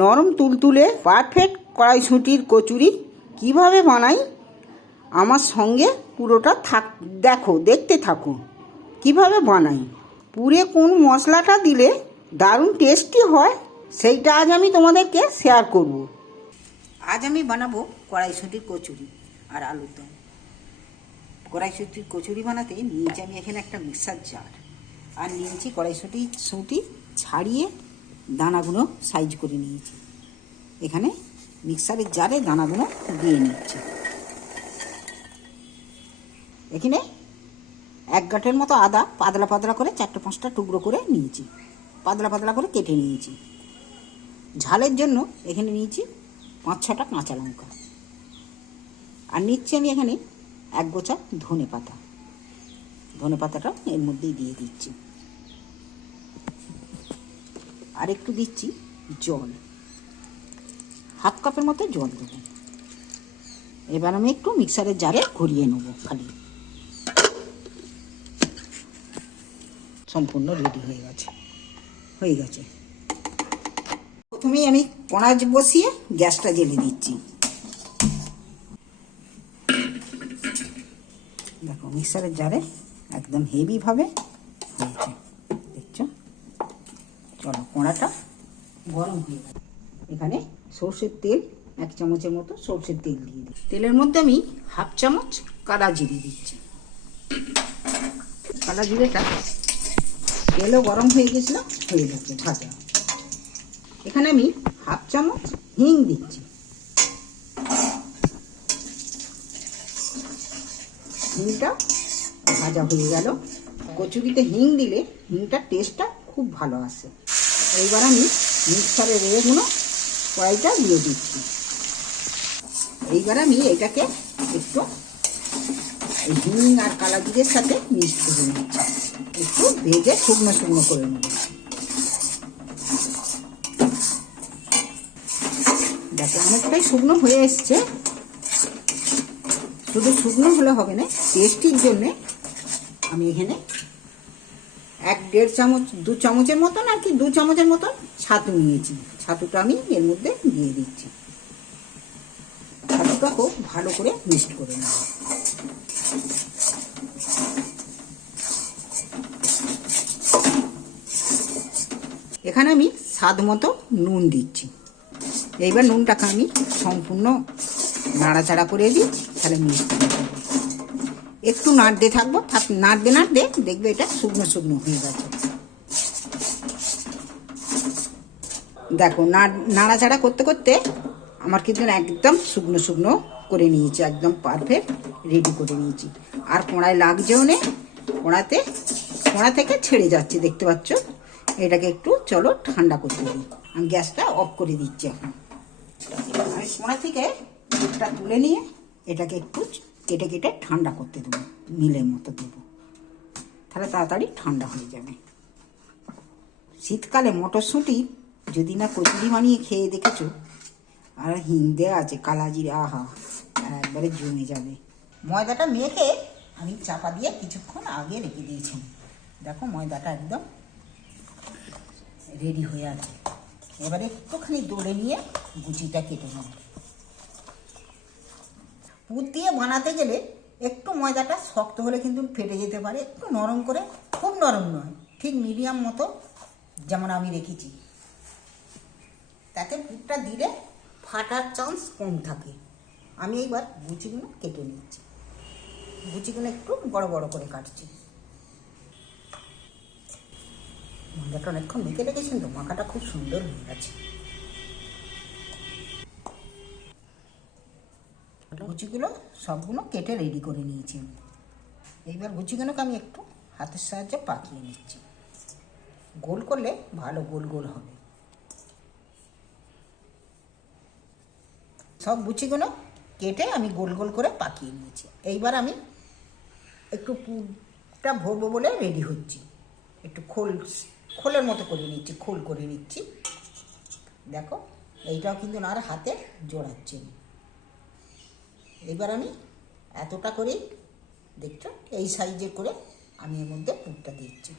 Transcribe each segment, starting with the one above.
নরম তুলতুলে পারফেক্ট কড়াইশুঁটির কচুরি কীভাবে বানাই? আমার সঙ্গে পুরোটা থাক, দেখো, দেখতে থাকো। কীভাবে বানাই? পুরে কোন মশলাটা দিলে দারুণ টেস্টি হয়, সেইটা আজ আমি তোমাদেরকে শেয়ার করব। আজ আমি বানাবো কড়াইশুঁটির কচুরি আর আলুর দম। কড়াইশুঁটির কচুরি বানাতে নিয়েছি আমি এখানে একটা মিক্সার জার। আর নিয়েছি কড়াইশুঁটি শুঁটি ছাড়িয়ে দানাগুলো সাইজ করে নিয়েছি। এখানে মিক্সারের জারে দানাগুলো দিয়ে নিচ্ছি। এখানে এক গাঁটের মতো আদা পাতলা পাতলা করে চারটে পাঁচটা টুকরো করে নিয়েছি। পাতলা পাতলা করে কেটে নিয়েছি। ঝালের জন্য এখানে নিয়েছি পাঁচ ছটা কাঁচা লঙ্কা। আর নিচ্ছি আমি এখানে এক গোছা ধনে পাতা। ধনে পাতাটা এর মধ্যেই দিয়ে দিচ্ছি। আর একটু দিচ্ছি জল। হাফ কাপের মতো জল দেবো। এবার আমি একটু মিক্সারের জারে ঘুরিয়ে নেব খালি। সম্পূর্ণ রেডি হয়ে গেছে। হয়ে গেছে। প্রথমেই আমি কড়াই বসিয়ে গ্যাসটা জ্বেলে দিচ্ছি দেখো, মিক্সারের জারে একদম হেভিভাবে হয়েছে। চলো কড়াটা গরম হয়ে গেছে এখানে সর্ষের তেল, এক চামচের মতো সর্ষের তেল দিয়ে দিই। তেলের মধ্যে আমি হাফ চামচ কালা জিরে দিচ্ছি। কালা জিরেটা তেলও গরম হয়ে গেছিল, হয়ে গেছে ভাজা। এখানে আমি হাফ চামচ হিং দিচ্ছি। হিংটা ভাজা হয়ে গেল। কচুরিতে হিং দিলে হিংটার টেস্টটা খুব ভালো আসে। এইবার আমি মিক্সারের এগুলো কড়াইটা দিয়ে দিচ্ছি। এইবার আমি এটাকে একটু হিং আর কালা জিরের সাথে মিক্স করে নিচ্ছি একটু ভেজে শুকনো শুকনো করে নেব। দেখো, অনেকটাই শুকনো হয়ে এসছে। শুধু শুকনো হলে হবে না, টেস্টির জন্যে আমি এখানে এক দেড় চামচ, দু চামচের মতন আর কি, দু চামচের মতন ছাতু নিয়েছি। ছাতুটা আমি এর মধ্যে দিয়ে দিচ্ছি। ছাতুটা খুব ভালো করে মিক্সড করে নেব। এখানে আমি স্বাদ মতো নুন দিচ্ছি। এইবার নুনটাকে আমি সম্পূর্ণ নাড়াচাড়া করে দিই, তাহলে মিষ্টি হবে। একটু নাড়তে থাকব, থাক, নাড়তে নাড়তে দেখবে এটা শুকনো শুকনো হয়ে গেছে। দেখো নাড়াচাড়া করতে করতে আমার কিন্তু একদম শুকনো শুকনো করে নিয়েছি, একদম পারফেক্ট রেডি করে নিয়েছি। আর কোড়ায় লাগছেও নেই কোড়াতে, কোড়া থেকে ছেড়ে যাচ্ছে, দেখতে পাচ্ছ? এটাকে একটু চলো ঠান্ডা করতে দিই। আমি গ্যাসটা অফ করে দিচ্ছি এখন। আমি কোড়া থেকে দুধটা তুলে নিয়ে এটাকে একটু কেটে কেটে ঠান্ডা করতে দেবো, মিলের মতো দেবো। তাহলে তাড়াতাড়ি ঠান্ডা হয়ে যাবে। শীতকালে মটরশুঁটি যদি না কচুরি বানিয়ে খেয়ে দেখেছ, আর হিং দেওয়া আছে কালা জিরে আহা একবারে জমে যাবে। ময়দাটা মেখে আমি চাপা দিয়ে কিছুক্ষণ আগে রেখে দিয়েছি। দেখো ময়দাটা একদম রেডি হয়ে আছে। এবারে একটুখানি দৌড়ে নিয়ে গুচিটা কেটে নেব। পুর দিয়ে বানাতে গেলে একটু ময়দাটা শক্ত হলে কিন্তু ফেটে যেতে পারে, একটু নরম করে, খুব নরম নয়, ঠিক মিডিয়াম মতো যেমন আমি রেখেছি। তাতে পুরটা দিলে ফাটার চান্স কম থাকে। আমি এইবার গুচিগুলো কেটে নিচ্ছি। গুচিগুলো একটু বড় বড় করে কাটছি। ময়দাটা অনেকক্ষণ মেখে রেখেছেন তো, মাখাটা খুব সুন্দর হয়ে গেছে। গুচিগুলো সবগুলো কেটে রেডি করে নিয়েছি এইবার গুচিগুলোকে আমি একটু হাতের সাহায্যে পাকিয়ে নিচ্ছি। গোল করলে ভালো গোল গোল হবে। সব গুচিগুলো কেটে আমি গোল গোল করে পাকিয়ে নিয়েছি। এইবার আমি একটু পুরটা ভরবো বলে রেডি হচ্ছি। একটু খোল, খোলের মতো করে নিচ্ছি, খোল করে নিচ্ছি। দেখো, এইটাও কিন্তু আর হাতে জোড়াচ্ছে না। এবার আমি এতটা করে দেখছ এই সাইজে করে আমি এর মধ্যে পুরটা দিচ্ছি।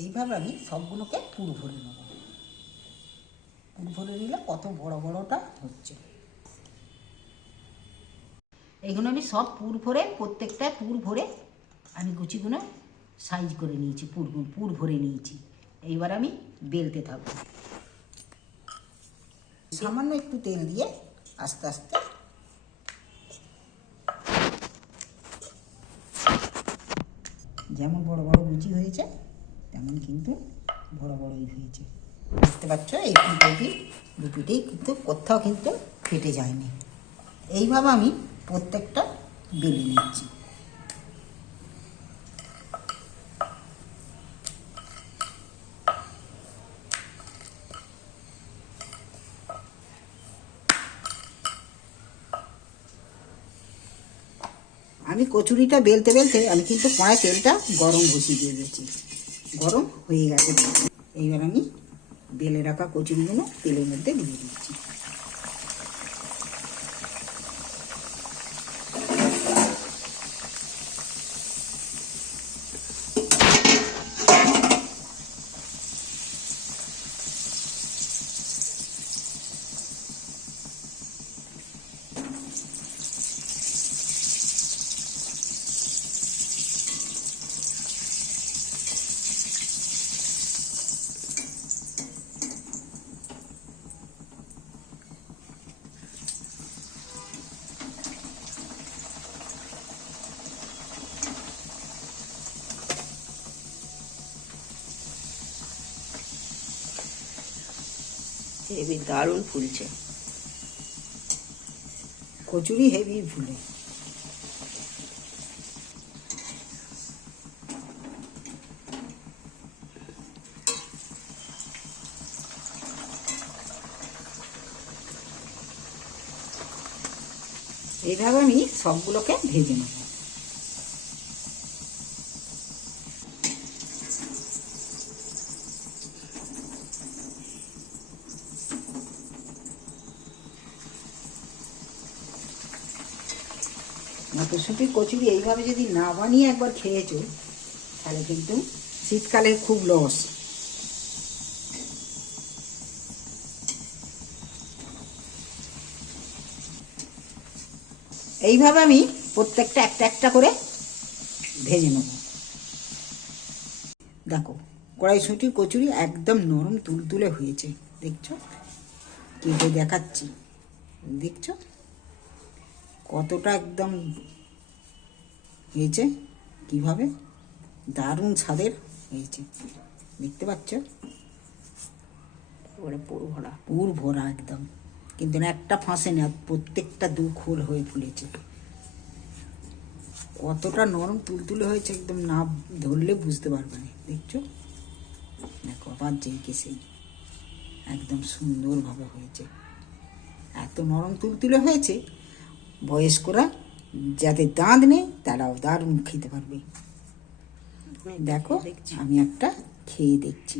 এইভাবে আমি সবগুলোকে পুর ভরে নেব। পুর ভরে নিলে কত বড় বড়টা হচ্ছে। এইগুলো আমি সব পুর ভরে প্রত্যেকটা পুর ভরে আমি গুচিগুলো সাইজ করে নিয়েছি, পুর পুর ভরে নিয়েছি। এইবার আমি বেলতে থাকব। সামান্য একটু তেল দিয়ে আস্তে আস্তে যেমন বড় বড় লুচি হয়েছে তেমন কিন্তু বড় বড়ই হয়েছে। বুঝতে পারছ? এই পিঠেটি দু পিঠেই কিন্তু কোথাও কিন্তু ফেটে যায়নি। এইভাবে আমি প্রত্যেকটা বেলে নিচ্ছি। আমি কচুরিটা বেলতে বেলতে আমি কিন্তু কড়াই তেলটা গরম বসিয়ে দিয়ে দিয়েছি। গরম হয়ে গেছে। এইবার আমি বেলে রাখা কচুরিগুলো তেলের মধ্যে দিয়ে দিচ্ছি। হেবি দারুণ ফুলছে। কচুরি হেভি ফুলে। এইভাবে আমি সবগুলোকে ভেজে নেব। মটরশুঁটির কচুরি এইভাবে যদি না বানিয়ে একবার খেয়েছো, তাহলে কিন্তু শীতকালে খুব লস এইভাবে আমি প্রত্যেকটা একটা একটা করে ভেজে নেব। দেখো, কড়াইশুঁটির কচুরি একদম নরম তুলতুলে হয়েছে, দেখছ? কেটে দেখাচ্ছি, দেখছ? কতটা একদম হয়েছে? কীভাবে? দারুণ স্বাদের হয়েছে। দেখতে পাচ্ছ? ওরা পুরো ভরা। পুর ভরা একদম। কিন্তু না একটা ফাঁসে না প্রত্যেকটা দু খোল হয়ে ফুলেছে। কতটা নরম তুলতুলে হয়েছে একদম না ধরলে বুঝতে পারবে না। দেখছ? দেখো আবার যেইকে সেই। একদম সুন্দরভাবে হয়েছে। এত নরম তুলতুলে হয়েছে বয়স্করা যাদের দাঁত নেই তারাও দারুণ খেতে পারবে। দেখো আমি একটা খেয়ে দেখছি।